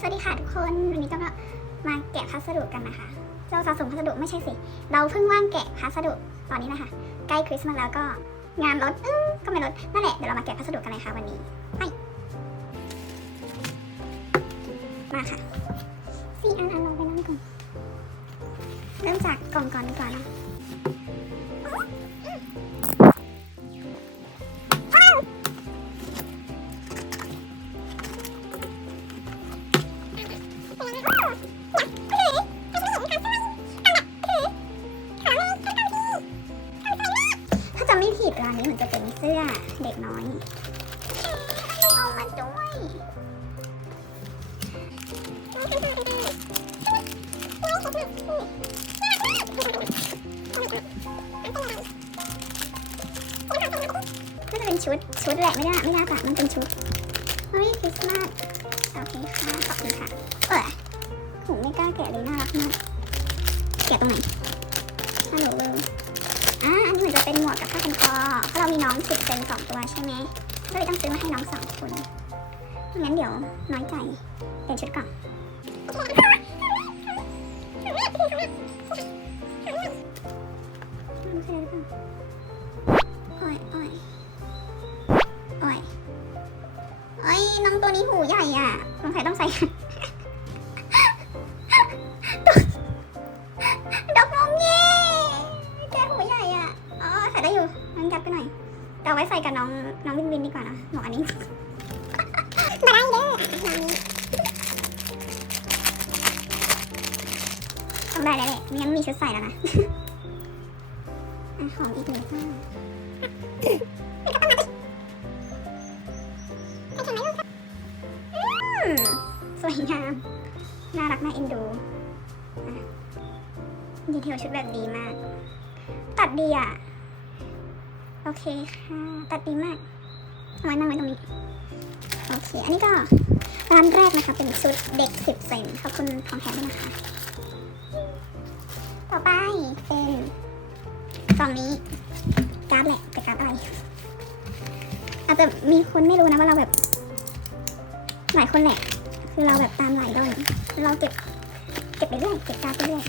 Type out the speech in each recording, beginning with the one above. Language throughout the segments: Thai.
สวัสดีค่ะทุกคน วันนี้ก็มาแกะพัสดุกันนะคะ เราสะสมพัสดุไม่ใช่สิ เราเพิ่งว่างแกะพัสดุตอนนี้นะคะ ใกล้คริสต์มาสแล้วก็งานลดอื้อก็ไม่ลดนั่นแหละ เดี๋ยวเรามาแกะพัสดุกันเลยค่ะวันนี้ ไป มาค่ะสี่อันอันลงไปนั่งก่อน เริ่มจากกล่องก่อนดีกว่านะำไม่ผิดร้านนี้เหมือนจะเป็นเสื้อเด็กน้อยไม่เอามาด้วยน่าจะเป็นชุดชุดแหละไม่ได้ไม่ได้ปะมันเป็นชุดเฮ้ยคริสต์มาสโอเคค่ะขอบคุณค่ะเออผมไม่กล้าแกะเลยน่ารักมากแกะตรงไหน กกับผ้าพันคอเพราะเรามีน้องสิบเซนสองตัวใช่ไหมก็เลยต้องซื้อมาให้น้องสองคนไม่งั้นเดี๋ยวน้อยใจเปลี่ยนชุดก่อนไม่ใช่หรือเปล่าโอ้ยโอ้ยโอ้ยโอ้ยน้องตัวนี้หูใหญ่อะสงสัยต้องใส่ ไว้ใส่กับน้องน้องวินวินดีกว่านะหนูอันนี้ มาได้เด้อน้องนี้ต้องได้แล้วแหละไม่งั้นไม่มีชุดใส่แล้วนะอะหอมอีกหนึ่งป้าอืมสวยงาม น่ารักน่าเอ็นดูอะดีเทลชุดแบบดีมาก ตัดดีอะ โอเคค่ะ ตัดดีมากเอาไว้นั่งไว้ตรงนี้ โอเค อันนี้ก็ร้านแรกนะคะ เป็นชุดเด็กสิบเซนขอบคุณของแถมด้วยนะคะ ต่อไปเป็นกล่องนี้การ์ดแหละแต่การ์ดอะไรอาจจะมีคนไม่รู้นะว่าเราแบบ หลายคนแหละ คือเราแบบตามหลายดอยเราเก็บเก็บไปเรื่อยเก็บการ์ดไปเรื่อย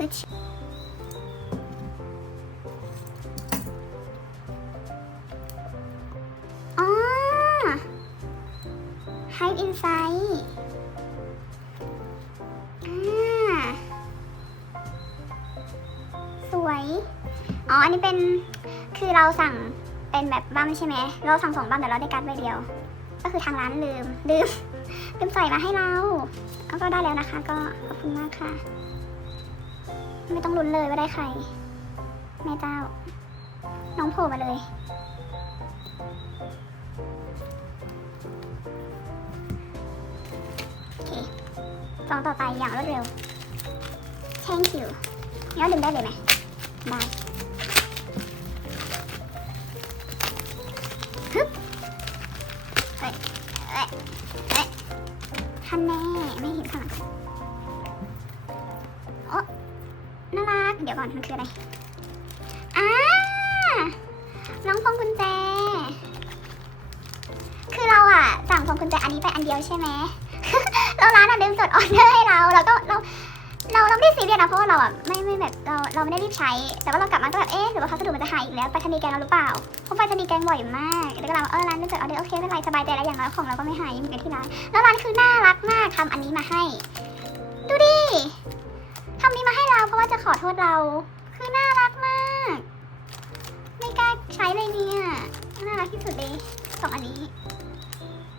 อึชอ๋อ Hide Inside อ่าสวย อ๋อ อันนี้เป็น คือเราสั่งเป็นแบบบัมใช่ไหม เราสั่งสองบัมแต่เราได้การ์ดใบเดียว ก็คือทางร้านลืม ลืม ลืมใส่มาให้เรา ก็ได้แล้วนะคะ ก็ขอบคุณมากค่ะ ไม่ต้องลุ้นเลยว่าได้ใครแม่เจ้า น้องโผล่มาเลย โอเคซองต่อไปอย่างรวดเร็ว thank you นี่เราดึงได้เลยไหมได้ฮึบเอ้ยเอ้ยเอ้ยทันแน่ไม่เห็นข้างหลัง ก่อนมันคืออะไรอ่าน้องพวงกุญแจ คือเราอะสั่งพวงกุญแจอันนี้ไปอันเดียวใช่ไหมแล้วร้านอะลืมจดออเดอร์ให้เราเราก็เราเราเราไม่ได้ซีเรียสนะเพราะว่าเราอะไม่ไม่แบบเราเราไม่ได้รีบใช้ แต่ว่าเรากลับมาก็แบบเอ๊ะหรือว่าพัสดุมันจะหายอีกแล้วไปรษณีแกงเราหรือเปล่าเพราะไปรษณีแกงบ่อยมากแล้วก็เราเออร้านลืมจดออเดอร์โอเคไม่เป็นไรสบายใจแล้วอย่างน้อยของเราก็ไม่หายเหมือนกันที่ร้านแล้วร้านคือน่ารักมากทำอันนี้มาให้ ดูดิทำนี้มา เพราะว่าจะขอโทษเรา คือน่ารักมาก ไม่กล้าใช้เลยเนี่ยน่ารักที่สุดเลยสองอันนี้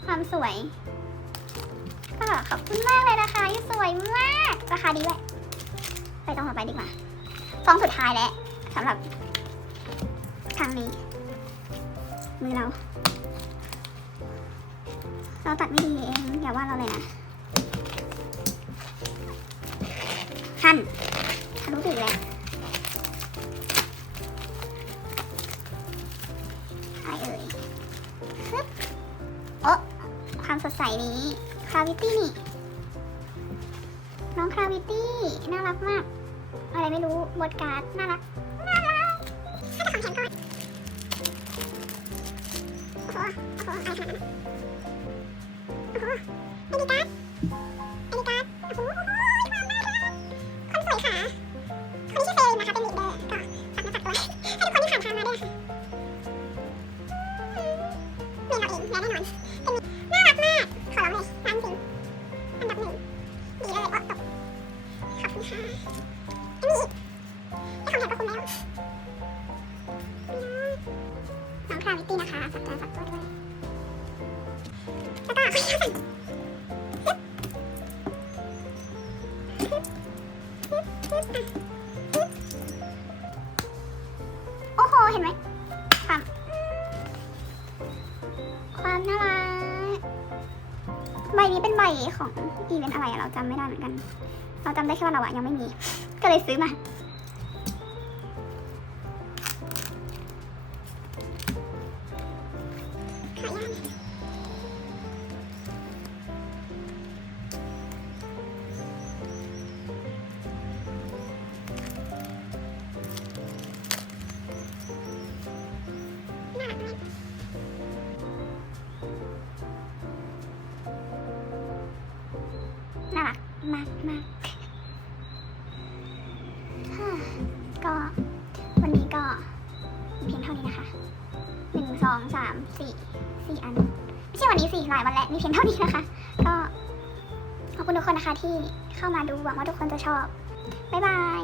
ความสวยก็ขอบคุณมากเลยนะคะที่สวยมากราคาดีด้วยไปต้องต่อไปดีกว่าซองสุดท้ายแล้วสำหรับครั้งนี้มือเรา เราตัดไม่ดีเองอย่าว่าเราเลยนะหั่น ทะลุถึงแล้วอะไรเอ่ยฮึบโอ๊ะความสดใสนี้คราวิตี้นี่ น้องคราวิตี้ น่ารักมาก อะไรไม่รู้บทการ์ดน่ารัก น่ารักถ้ของแข็งก่อนโอ้โหโอ้โหอะไรขน ค่ะยังมีอีกให้คำถามก็คุ้มแล้วน้องคราวิตตี้นะคะฝากตัวฝากตัวด้วยแล้วก็ขออนุญาตสั่งโอ้โห เห็นไหมความ ความน่ารัก ใบนี้เป็นใบของอีเวนต์อะไรอะเราจำไม่ได้เหมือนกัน เราจำได้แค่ว่าเราอะยังไม่มี ก็เลยซื้อมา มากมากก็วันนี้ก็เพียงเท่านี้นะคะหนึ่งสองสามสี่สี่อัน ไม่ใช่วันนี้สี่หลายวันแล้วมีเพียงเท่านี้นะคะ ก็ขอบคุณทุกคนนะคะที่เข้ามาดูหวังว่าทุกคนจะชอบ บ๊ายบาย